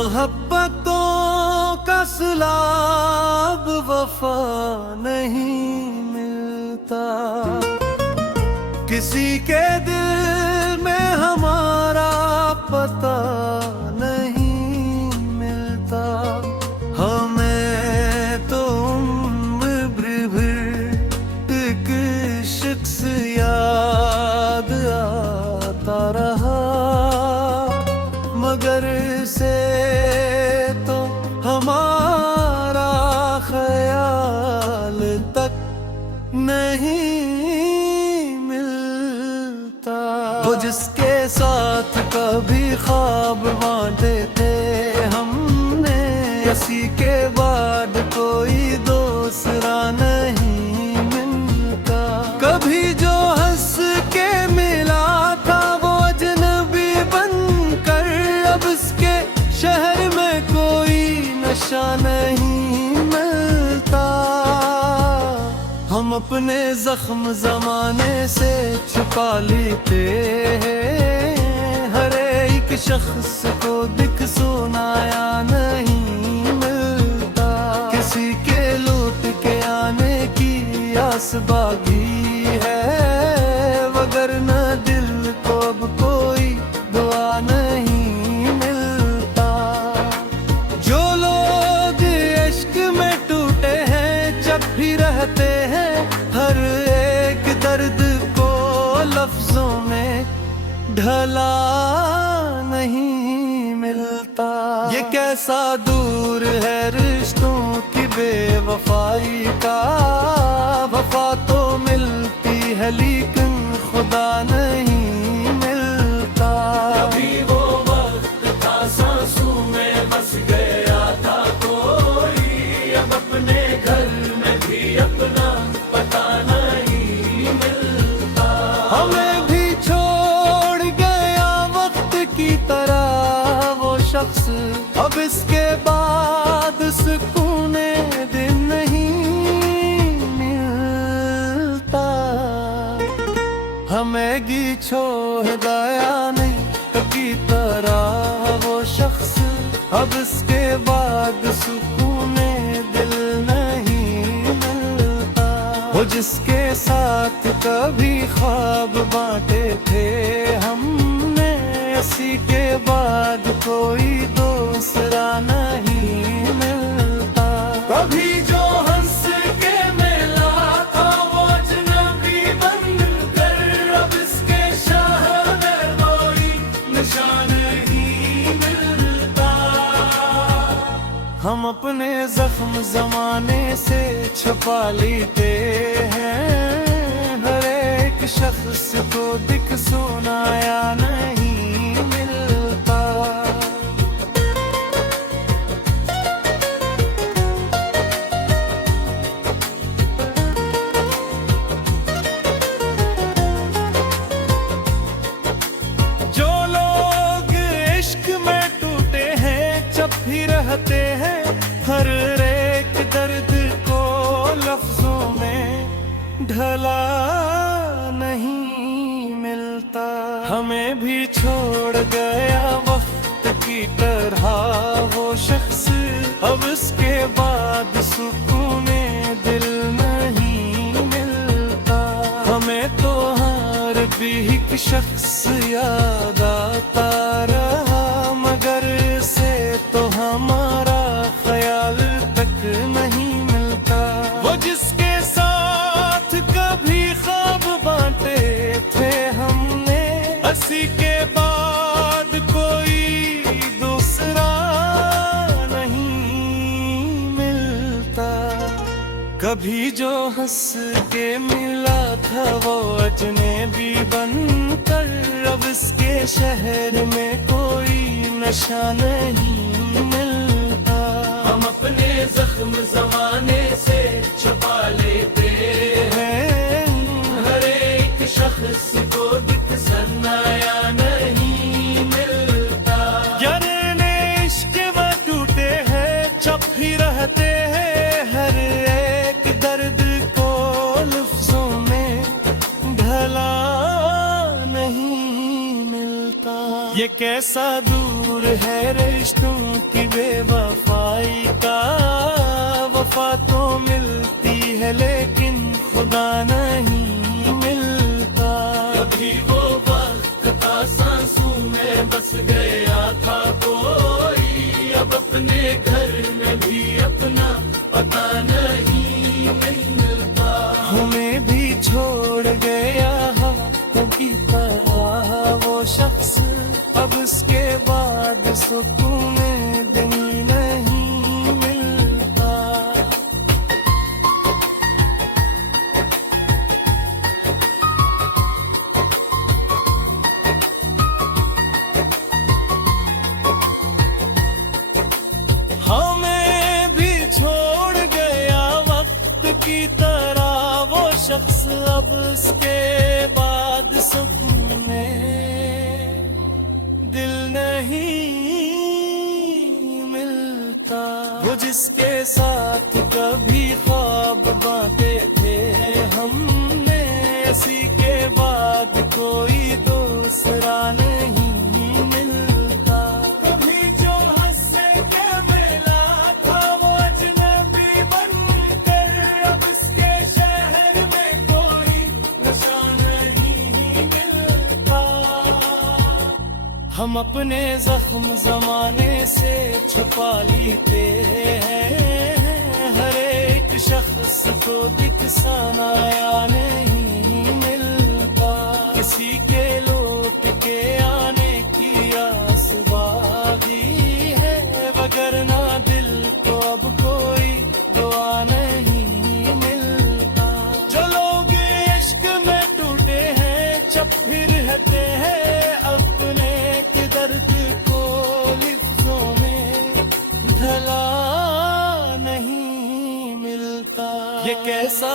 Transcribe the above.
मोहब्बतों का सलाब वफा नहीं मिलता, किसी के दिल में हमारा पता नहीं मिलता। हमें तो उम्र भर एक शख्स याद आता रहा, मगर से तो हमारा ख्याल तक नहीं मिलता। वो जिसके साथ कभी ख्वाब बांटे थे हमने, किसी के बाद कोई दूसरा नहीं मिलता। कभी जो हंस के मिला था वो अजनबी बनकर, अब इसके शहर में कोई नशा नहीं मिलता। हम अपने जख्म जमाने से छुपा लेते हैं, हर एक शख्स को दिख सुनाया नहीं मिलता। किसी के लौट के आने की आस बाकी है, वगरना दिल को अब कोई दुआ नहीं मिलता। जो लोग इश्क में टूटे हैं जब भी रहते हैं, हर एक दर्द को लफ्जों में ढला नहीं मिलता। ये कैसा दूर है रिश्तों की बेवफाई का, वफा तो मिलती है लेकिन खुदा नहीं मिलता। कभी वो वक्त था सांसों में बस गया था कोई, अब अपने घर में भी अपना पता नहीं मिलता। हमें भी छोड़ गया वक्त की तरह वो शख्स, अब इसके बाद सुकून दिन नहीं मिलता। हमें गीछो हिदाया नहीं की तरह वो शख्स, अब इसके बाद सुकून दिल नहीं मिलता। वो जिसके साथ कभी ख्वाब बांटे थे हमने, इसी के बाद कोई दूसरा नहीं मिलता। कभी जो हंस के मिला था वो अजनबी बनकर, अब इसके शहर में कोई निशान नहीं मिलता। हम अपने जख्म जमाने से छुपा लेते हैं, हर एक शख्स को दिख सुनाया नहीं मिलता। जो लोग इश्क में टूटे हैं जब भी रहते हैं, हर एक दर्द को लफ्जों में ढला नहीं मिलता। हमें भी छोड़ गया वक्त की तरह वो शख्स, अब इसके बाद सुकून दिल नहीं मिलता। हमें तो हर भी एक शख्स याद आता रहा, मगर से तो हमारा ख्याल तक नहीं मिलता। वो जिसके साथ कभी ख्वाब बांटे थे हमने, इसी के बाद कोई दूसरा नहीं मिलता। कभी जो हंस के मिला था वो अजनबी बनकर, अब इसके शहर में कोई नशा नहीं मिलता। हम अपने जख्म जमाने से छुपा लेते हैं, हर एक शख्स को दिख सुनाया नहीं मिलता। यारे ने इश्क में टूटे हैं जब भी रहते हैं, हर एक दर्द को लफ्जों में ढला नहीं मिलता। ये कैसा दूर कसूर है रिश्तों की बेवफाई का। वफा तो मिलती है लेकिन खुदा नहीं मिलता। कभी वो वक्त था सांसों में बस गया था कोई, अब अपने घर में भी अपना पता नहीं मिलता। हमें भी छोड़ गया हाथों की तरह वो शख्स, अब उसके बाद सुकून दिन नहीं मिलता। हमें भी छोड़ गया वक्त की तरह वो शख्स, अब उसके बाद सुकून दिल नहीं मिलता। वो जिसके साथ कभी ख्वाब बांटे थे हमने, इसी के बाद कोई दूसरा नहीं मिलता। कभी जो हंस के मिला था वो अजनबी बनकर, अब उसके शहर में कोई नशा नहीं मिलता। हम अपने जख्म जमाने से छुपा लेते हैं, हर एक शख्स को दिखसाना या नहीं मिलता। किसी के लौट के आने की आस बागी है, वगरना दिल को अब कोई दुआ नहीं मिलता। जो लोग इश्क में टूटे हैं चप फिर रहते हैं अपने के दर्द को लिफ्ज़ों में ढला नहीं मिलता। ये कैसा